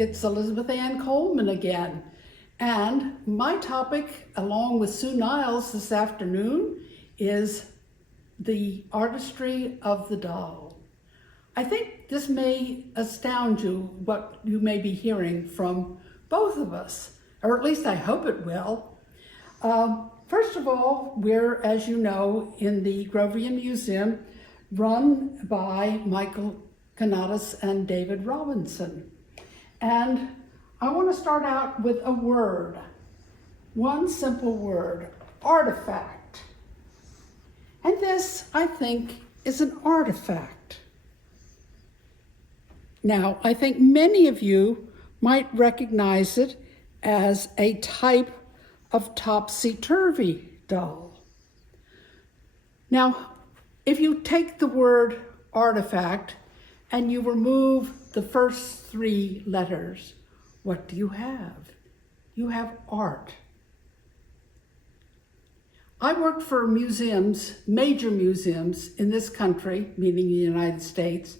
It's Elizabeth Ann Coleman again. And my topic, along with Sue Niles this afternoon, is the artistry of the doll. I think this may astound you, what you may be hearing from both of us, or at least I hope it will. First of all, we're, as you know, in the Grovian Museum, run by Michael Canadas and David Robinson. And I want to start out with a word, one simple word, artifact. And this, I think, is an artifact. Now, I think many of you might recognize it as a type of topsy-turvy doll. Now, if you take the word artifact and you remove the first three letters, what do you have? You have art. I worked for museums, major museums in this country, meaning the United States,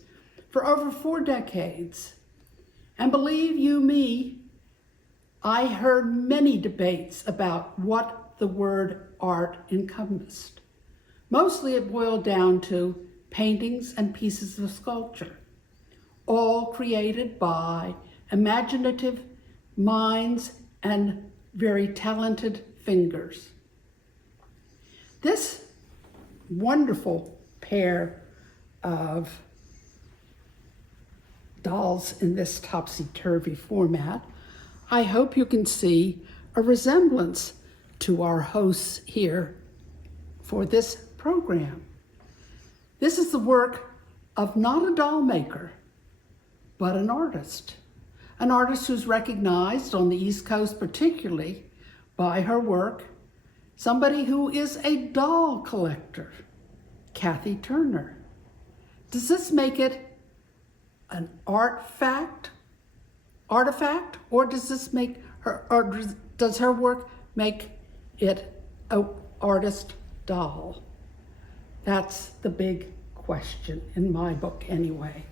for over 4 decades. And believe you me, I heard many debates about what the word art encompassed. Mostly it boiled down to paintings and pieces of sculpture, all created by imaginative minds and very talented fingers. This wonderful pair of dolls in this topsy-turvy format, I hope you can see a resemblance to our hosts here for this program. This is the work of not a doll maker, but an artist who's recognized on the East Coast particularly by her work, somebody who is a doll collector, Kathy Turner. Does this make it an artifact, or does this make her, or does her work make it an artist doll? That's the big question in my book anyway.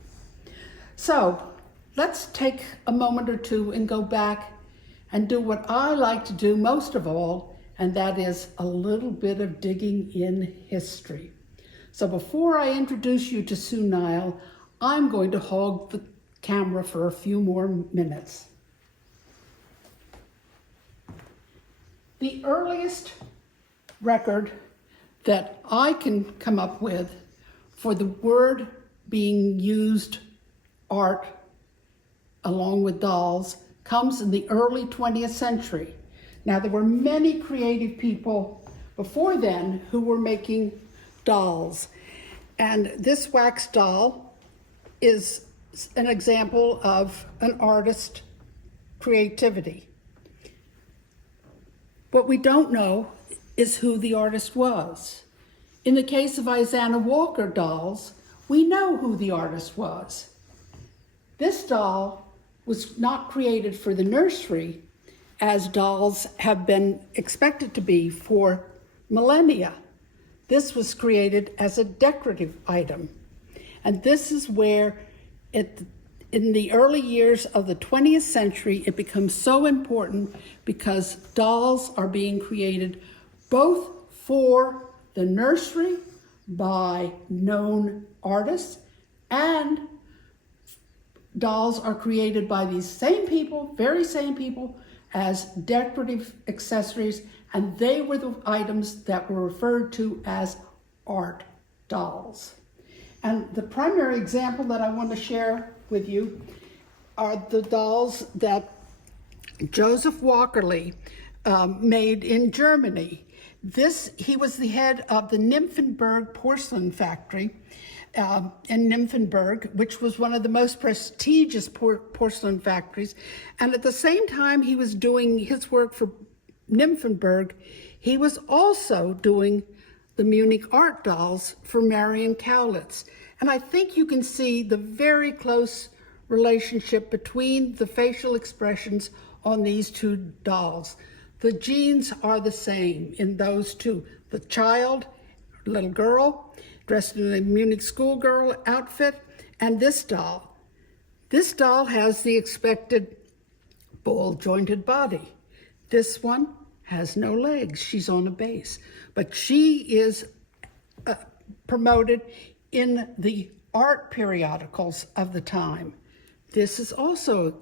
So let's take a moment or two and go back and do what I like to do most of all, and that is a little bit of digging in history. So before I introduce you to Sue Nile, I'm going to hog the camera for a few more minutes. The earliest record that I can come up with for the word being used, art, along with dolls, comes in the early 20th century. Now, there were many creative people before then who were making dolls. And this wax doll is an example of an artist's creativity. What we don't know is who the artist was. In the case of Isana Walker dolls, we know who the artist was. This doll was not created for the nursery, as dolls have been expected to be for millennia. This was created as a decorative item. And this is where, in the early years of the 20th century, it becomes so important because dolls are being created both for the nursery by known artists, and dolls are created by these same people, very same people, as decorative accessories, and they were the items that were referred to as art dolls. And the primary example that I want to share with you are the dolls that Joseph Walkerly made in Germany. He was the head of the Nymphenburg porcelain factory in Nymphenburg, which was one of the most prestigious porcelain factories. And at the same time he was doing his work for Nymphenburg, he was also doing the Munich art dolls for Marion Cowlitz. And I think you can see the very close relationship between the facial expressions on these two dolls. The genes are the same in those two. The child, little girl, dressed in a Munich schoolgirl outfit, and this doll. This doll has the expected ball-jointed body. This one has no legs. She's on a base. But she is promoted in the art periodicals of the time. This is also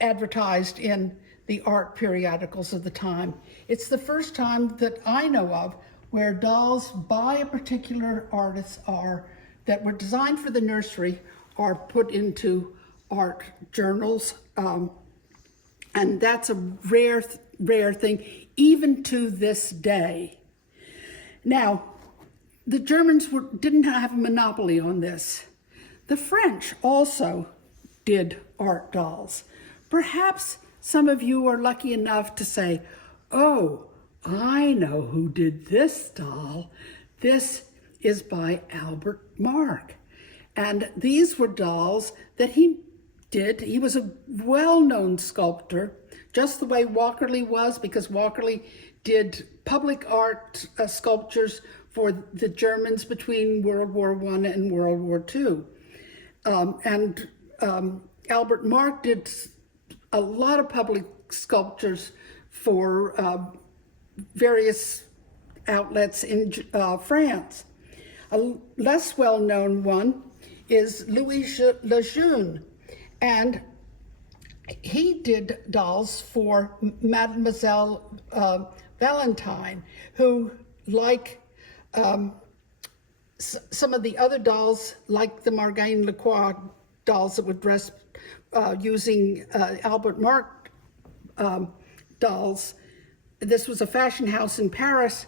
advertised in the art periodicals of the time. It's the first time that I know of where dolls by a particular artist that were designed for the nursery are put into art journals. And that's a rare thing, even to this day. Now, the Germans didn't have a monopoly on this. The French also did art dolls. Perhaps some of you are lucky enough to say, oh, I know who did this doll. This is by Albert Mark. And these were dolls that he did. He was a well-known sculptor, just the way Walkerly was, because Walkerly did public art sculptures for the Germans between World War I and World War II. Albert Mark did a lot of public sculptures for various outlets in France. A less well-known one is Louis Lejeune, and he did dolls for Mademoiselle Valentine, who, like some of the other dolls, like the Margaine Lacroix dolls that were dressed using Albert Mark dolls. This was a fashion house in Paris.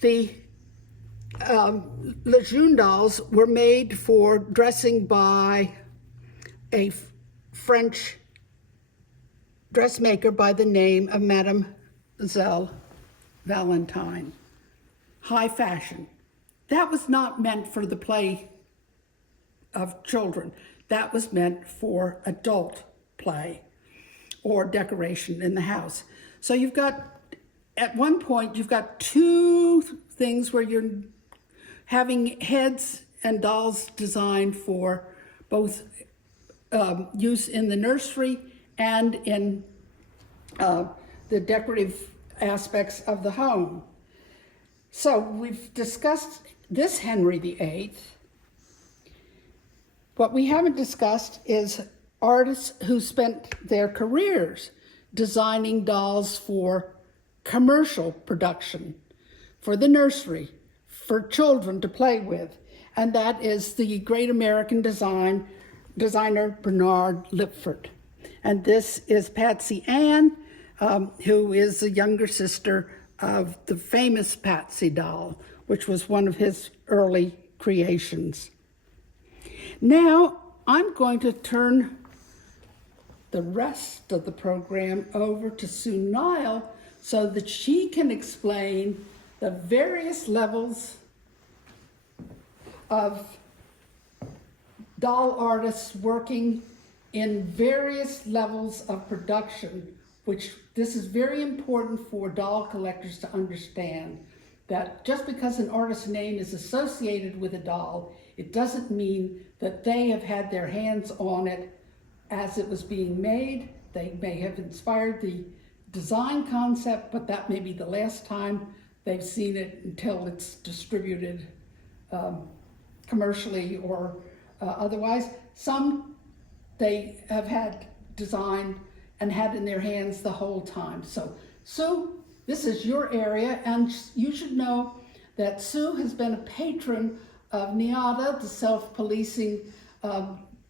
The Lejeune dolls were made for dressing by a French dressmaker by the name of Mademoiselle Valentine. High fashion. That was not meant for the play of children. That was meant for adult play or decoration in the house. So you've got, at one point, you've got two things where you're having heads and dolls designed for both use in the nursery and in the decorative aspects of the home. So we've discussed this Henry VIII. What we haven't discussed is artists who spent their careers designing dolls for commercial production, for the nursery, for children to play with. And that is the great American designer Bernard Lipford. And this is Patsy Ann, who is the younger sister of the famous Patsy doll, which was one of his early creations. Now, I'm going to turn the rest of the program over to Sue Nile so that she can explain the various levels of doll artists working in various levels of production, which this is very important for doll collectors to understand, that just because an artist's name is associated with a doll, it doesn't mean that they have had their hands on it as it was being made. They may have inspired the design concept, but that may be the last time they've seen it until it's distributed commercially or otherwise. Some they have had designed and had in their hands the whole time. So Sue, this is your area, and you should know that Sue has been a patron of NIADA, the self-policing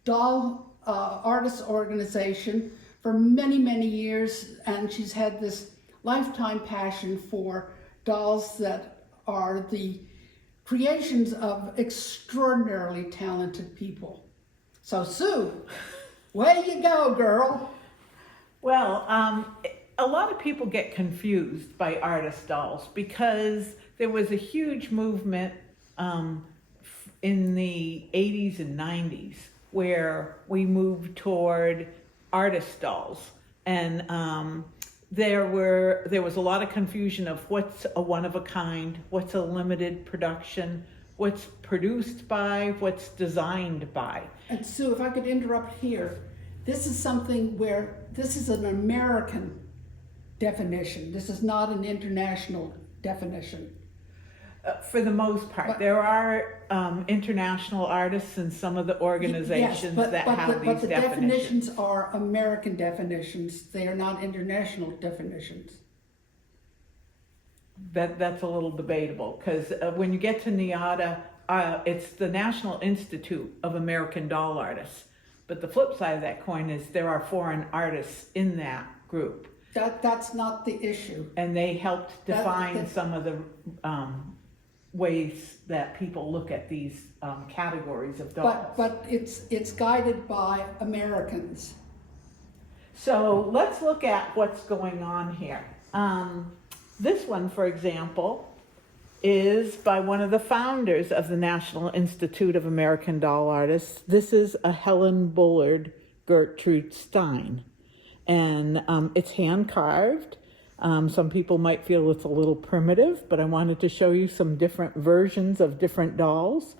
doll artist organization, for many, many years, and she's had this lifetime passion for dolls that are the creations of extraordinarily talented people. So Sue, way you go, girl. Well, a lot of people get confused by artist dolls because there was a huge movement in the 80s and 90s where we moved toward artist dolls, and there was a lot of confusion of what's a one of a kind, what's a limited production, what's produced by, what's designed by. And Sue, if I could interrupt here, this is something where, this is an American definition. This is not an international definition. For the most part, But- there are international artists in some of the organizations Yes, but these the definitions. definitions are American definitions. They are not international definitions. That's a little debatable, because when you get to NIADA, it's the National Institute of American Doll Artists. But the flip side of that coin is there are foreign artists in that group. That's not the issue. And they helped define that- some of the ways that people look at these categories of dolls. But it's guided by Americans. So let's look at what's going on here. This one, for example, is by one of the founders of the National Institute of American Doll Artists. This is a Helen Bullard Gertrude Stein. And it's hand carved. Some people might feel it's a little primitive, but I wanted to show you some different versions of different dolls.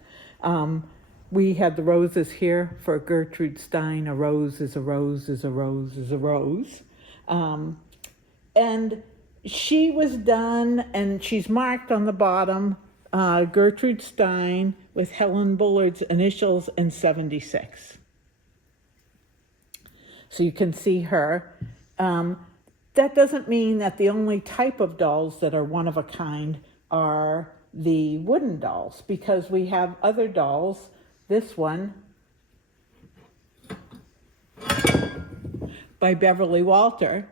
We had the roses here for Gertrude Stein. A rose is a rose is a rose is a rose. And she was done, and she's marked on the bottom, Gertrude Stein with Helen Bullard's initials in 76. So you can see her. That doesn't mean that the only type of dolls that are one of a kind are the wooden dolls, because we have other dolls. This one by Beverly Walter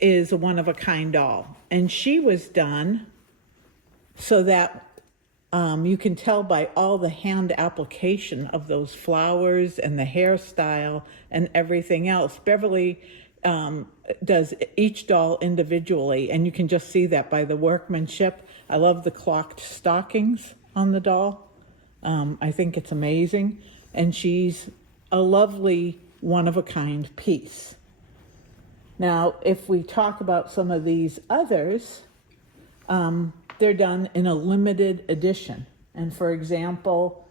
is a one-of-a-kind doll. And she was done so that you can tell by all the hand application of those flowers and the hairstyle and everything else. Beverly does each doll individually, and you can just see that by the workmanship. I love the clocked stockings on the doll. I think it's amazing. And she's a lovely one-of-a-kind piece. Now, if we talk about some of these others, they're done in a limited edition. And for example,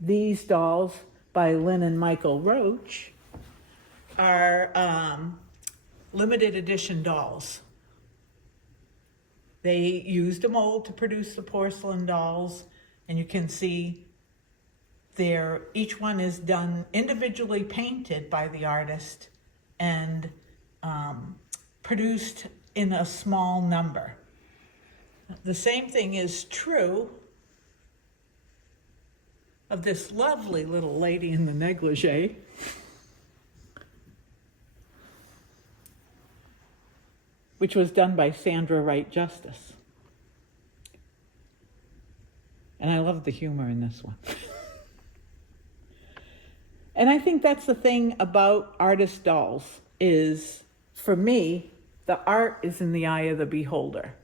these dolls by Lynn and Michael Roach are limited edition dolls. They used a mold to produce the porcelain dolls, and you can see each one is done individually painted by the artist and produced in a small number. The same thing is true of this lovely little lady in the negligee. Which was done by Sandra Wright Justice. And I love the humor in this one. And I think that's the thing about artist dolls is, for me, the art is in the eye of the beholder.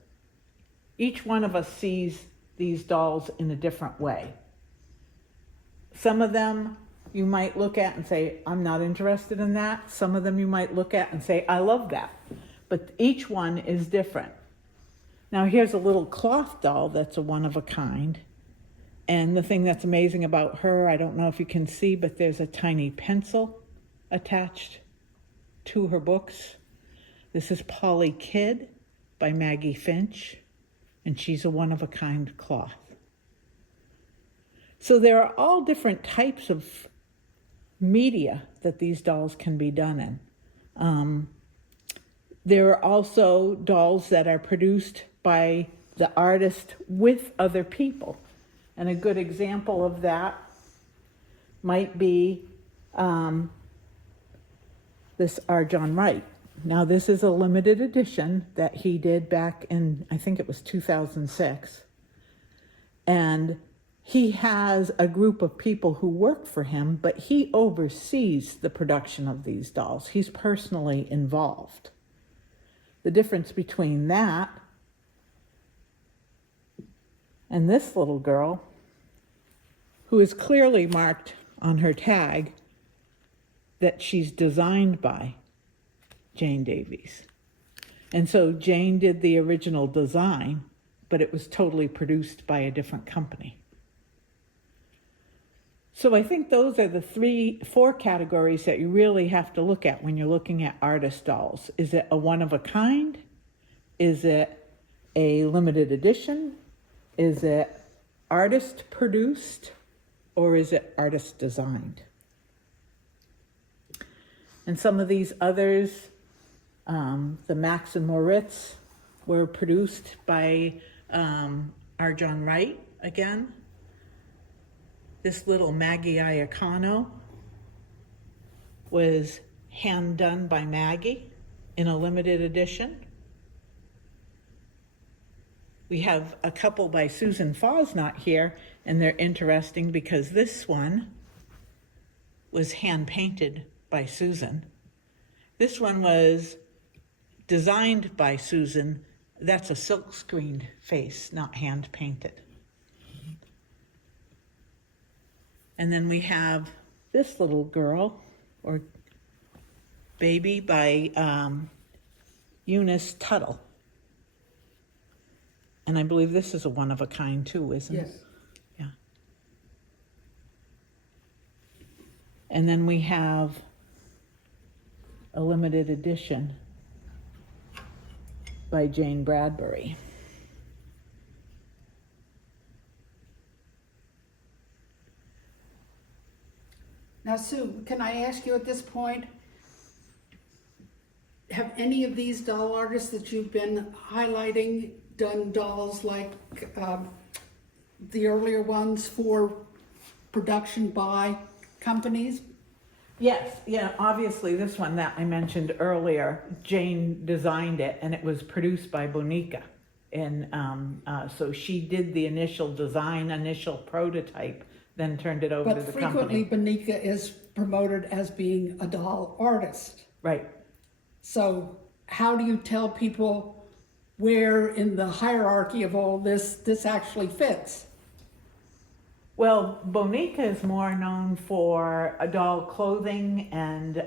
Each one of us sees these dolls in a different way. Some of them you might look at and say, I'm not interested in that. Some of them you might look at and say, I love that. But each one is different. Now here's a little cloth doll that's a one of a kind. And the thing that's amazing about her, I don't know if you can see, but there's a tiny pencil attached to her books. This is Polly Kidd by Maggie Finch, and she's a one-of-a-kind cloth. So there are all different types of media that these dolls can be done in. There are also dolls that are produced by the artist with other people. And a good example of that might be this R. John Wright. Now this is a limited edition that he did back in, I think it was 2006. And he has a group of people who work for him, but he oversees the production of these dolls. He's personally involved. The difference between that and this little girl, who is clearly marked on her tag that she's designed by Jane Davies. And so Jane did the original design, but it was totally produced by a different company. So I think those are the 4 categories that you really have to look at when you're looking at artist dolls. Is it a one of a kind? Is it a limited edition? Is it artist produced? Or is it artist designed? And some of these others, the Max and Moritz, were produced by R. John Wright again. This little Maggie Iacano was hand done by Maggie in a limited edition. We have a couple by Susan Fosnot here, and they're interesting because this one was hand painted by Susan. This one was designed by Susan. That's a silk screened face, not hand painted. And then we have this little girl or baby by Eunice Tuttle. And I believe this is a one of a kind too, isn't it? Yes. Yeah. And then we have a limited edition by Jane Bradbury. Now, Sue, can I ask you at this point, have any of these doll artists that you've been highlighting done dolls like the earlier ones for production by companies? Yes, yeah, obviously this one that I mentioned earlier, Jane designed it and it was produced by Bonica. And so she did the initial design, initial prototype, then turned it over to the company. But frequently Bonica is promoted as being a doll artist. Right. So how do you tell people where in the hierarchy of all this actually fits? Well, Bonica is more known for doll clothing and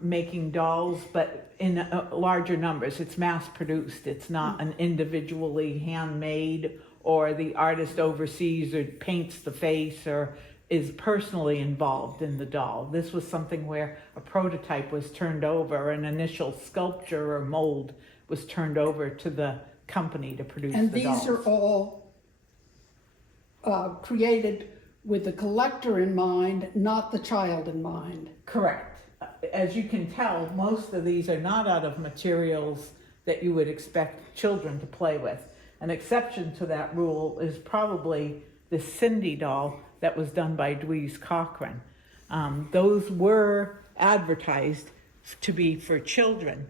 making dolls, but in larger numbers. It's mass produced. It's not an individually handmade, or the artist oversees or paints the face or is personally involved in the doll. This was something where a prototype was turned over, an initial sculpture or mold was turned over to the company to produce And the dolls. these are all created with the collector in mind, not the child in mind. Correct. As you can tell, most of these are not out of materials that you would expect children to play with. An exception to that rule is probably the Cindy doll that was done by Dweez Cochran. Those were advertised to be for children.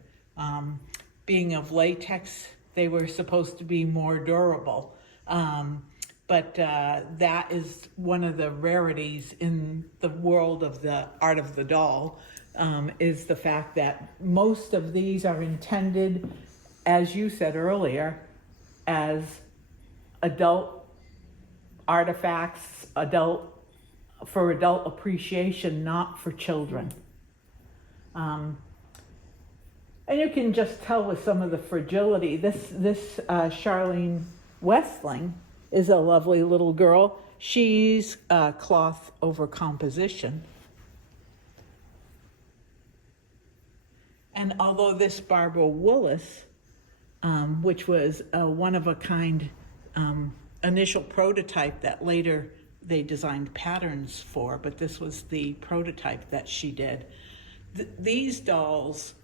Being of latex, they were supposed to be more durable. But that is one of the rarities in the world of the art of the doll, is the fact that most of these are intended, as you said earlier, as adult artifacts, for adult appreciation, not for children. And you can just tell with some of the fragility. This Charlene Westling is a lovely little girl. She's cloth over composition. And although this Barbara Willis, which was a one-of-a-kind initial prototype that later they designed patterns for, but this was the prototype that she did. These dolls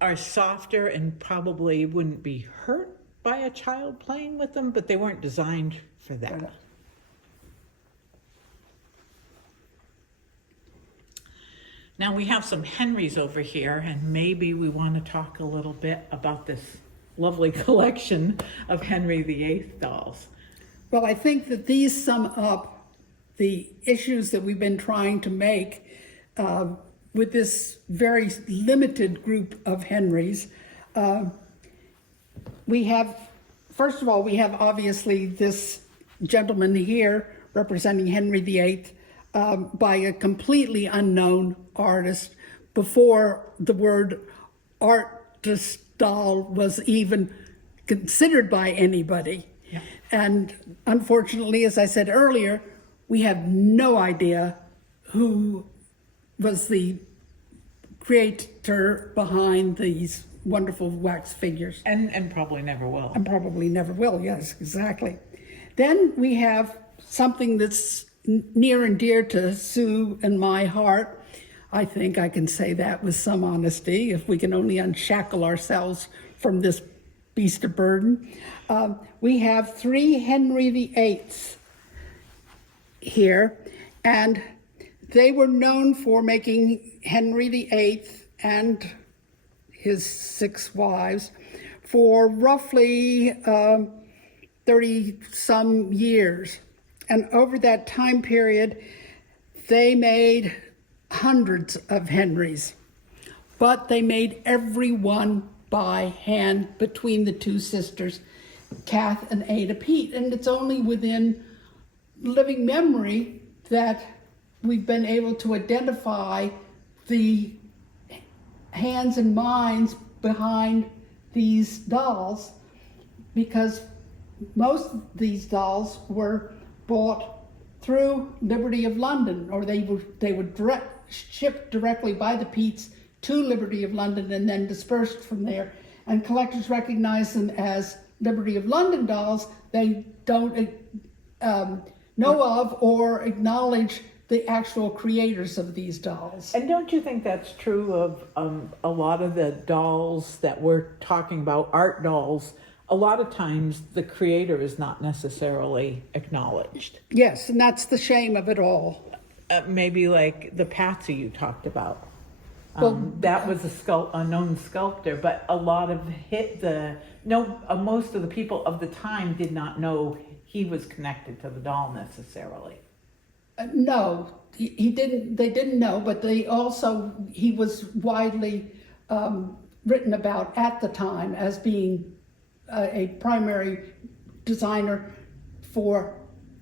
are softer and probably wouldn't be hurt by a child playing with them, but they weren't designed for that. Now we have some Henrys over here, and maybe we want to talk a little bit about this lovely collection of Henry VIII dolls. Well, I think that these sum up the issues that we've been trying to make with this very limited group of Henrys. We have, first of all, we have obviously this gentleman here representing Henry VIII by a completely unknown artist before the word artist doll was even considered by anybody. Yeah. And unfortunately, as I said earlier, we have no idea who was the creator behind these wonderful wax figures. And probably never will. And probably never will, yes, exactly. Then we have something that's near and dear to Sue and my heart. I think I can say that with some honesty, if we can only unshackle ourselves from this beast of burden. We have 3 Henry VIII's here, and they were known for making Henry VIII and his 6 wives for roughly 30-some years. And over that time period, they made hundreds of Henrys, but they made every one by hand between the 2 sisters, Kath and Ada Pete. And it's only within living memory that we've been able to identify the hands and minds behind these dolls, because most of these dolls were bought through Liberty of London, or they were shipped directly by the Peets to Liberty of London and then dispersed from there. And collectors recognize them as Liberty of London dolls. They don't know of or acknowledge the actual creators of these dolls. And don't you think that's true of a lot of the dolls that we're talking about, art dolls? A lot of times the creator is not necessarily acknowledged. Yes, and that's the shame of it all. Maybe like the Patsy you talked about. Well, that was a known sculptor, but a lot of most of the people of the time did not know he was connected to the doll necessarily. No, he didn't. They didn't know, but he was widely written about at the time as being a primary designer for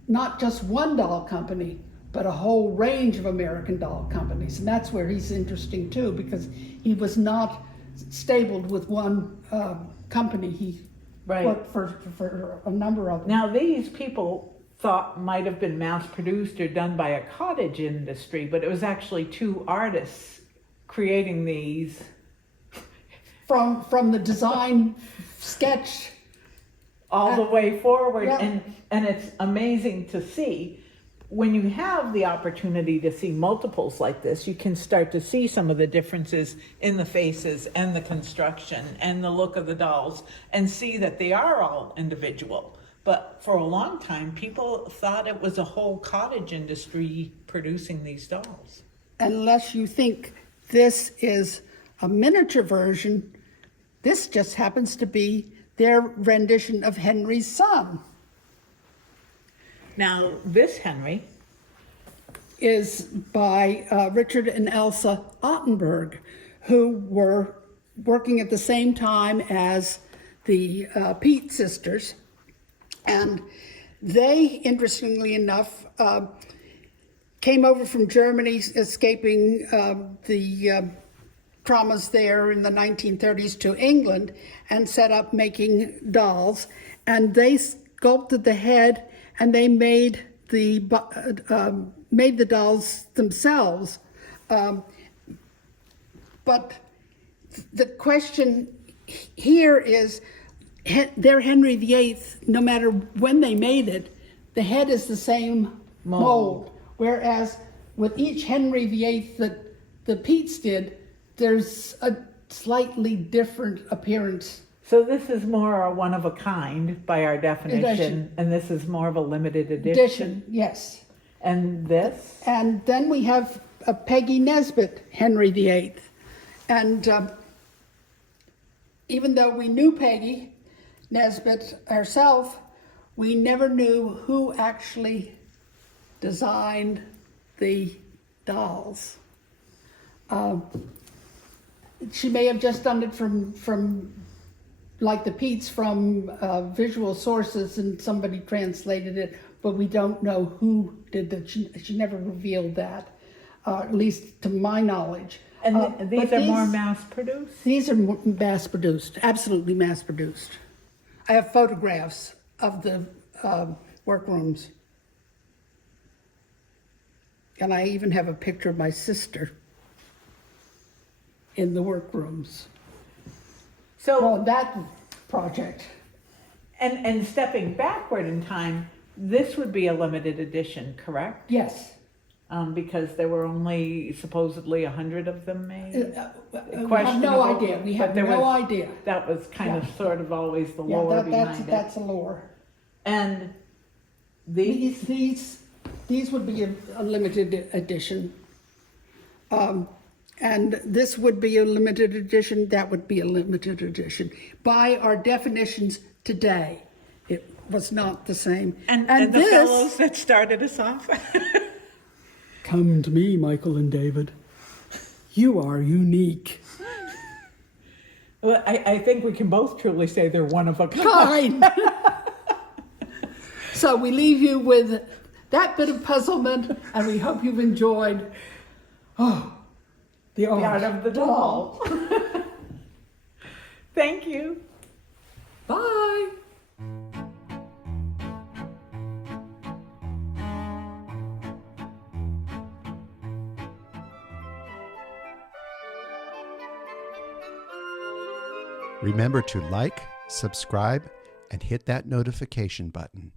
not just one doll company, but a whole range of American doll companies. And that's where he's interesting too, because he was not stabled with one company. He worked for a number of them. Now these people thought might have been mass produced or done by a cottage industry, but it was actually 2 artists creating these. From the design sketch all the way forward. Yeah. And it's amazing to see. When you have the opportunity to see multiples like this, you can start to see some of the differences in the faces and the construction and the look of the dolls, and see that they are all individual. But for a long time, people thought it was a whole cottage industry producing these dolls. Unless you think this is a miniature version, this just happens to be their rendition of Henry's son. Now, this Henry is by Richard and Elsa Ottenberg, who were working at the same time as the Peet sisters. And they, interestingly enough, came over from Germany, escaping the traumas there in the 1930s to England, and set up making dolls. And they sculpted the head, and they made the dolls themselves. But the question here is, their Henry VIII, no matter when they made it, the head is the same mold. Whereas with each Henry VIII that the Peets did, there's a slightly different appearance. So this is more a one of a kind by our definition, and this is more of a limited edition. Yes. And this? And then we have a Peggy Nesbitt Henry VIII. And even though we knew Peggy Nesbitt herself, we never knew who actually designed the dolls. She may have just done it from like the Peets, from visual sources, and somebody translated it, but we don't know who did that. She never revealed that, at least to my knowledge. And these are more mass-produced? These are mass-produced, absolutely mass-produced. I have photographs of the workrooms. And I even have a picture of my sister in the workrooms. So, Well, that project. and stepping backward in time, this would be a limited edition, correct? Yes. Because there were only supposedly 100 of them made. We have no Questionable, idea. We but have there no was- idea. That was kind of Yeah. sort of always the Yeah, lore behind it. that's a lore. And these, These would be a limited edition. And this would be a limited edition, that would be a limited edition. By our definitions today, it was not the same. and the this, fellows that started us off. Come to me, Michael and David. You are unique. Well, I think we can both truly say they're one of a kind. Fine. So we leave you with that bit of puzzlement, and we hope you've enjoyed the Art of the doll. Thank you. Bye. Remember to like, subscribe, and hit that notification button.